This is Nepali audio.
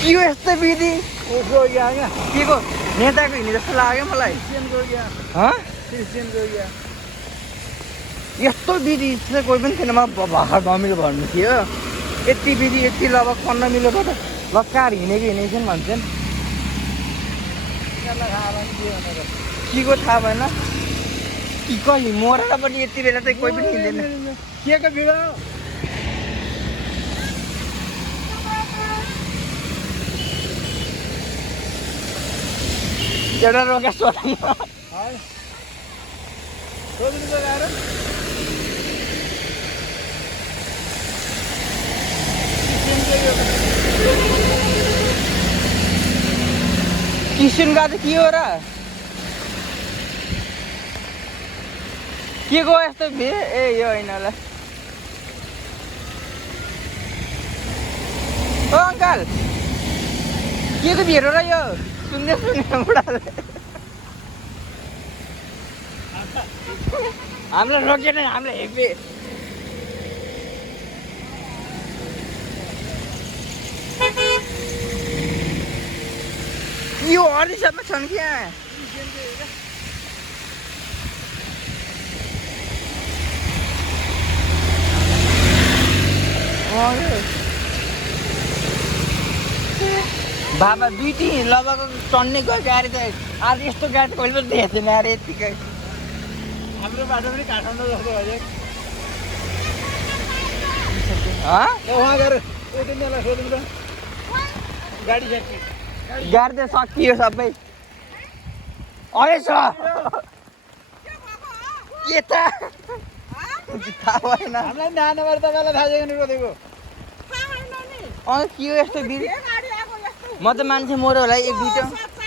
के हो यस्तो विधि उसको यहाँ के को नेताको हिँड्ने जस्तो लाग्यो मलाई यस्तो विधि चाहिँ कोही पनि थिएन मलाई भर्खर मम्मीले भन्नु थियो यति विधि यति लगभग 15 मिनट लक्कार हिँडेको हिँडेछन् भन्छन् के को थाहा भएन कि कहिले मरेर पनि यति बेला चाहिँ कोही पनि हिँड्दैन के को भिड एउटा रोका सोध्नु किसुनका चाहिँ के हो र के को यस्तो भिड ए यो होइन होला ओ अङ्कल के को भिड हो र यो सुन्ने बुढाले हामीलाई रोकेन हामीलाई हेपी यो हरिसम्म छन् क्या बाबा दुई तिन लगभग टन्ने गयो गाडी त आज यस्तो गाडी कहिले पनि देखेको थिएन अरे यत्तिकै हाम्रो बाटो पनि काठमाडौँ जस्तो भयो उहाँ गएर यति मेला सोधौँ त गाडी गाडी त सकियो सबै अरेछ के त थाहा भएन हामीलाई नानीबाट तपाईँलाई थाहा छैन सोधेको के हो यस्तो दिदी म त मान्छे मऱ्यो होला एक दुईवटा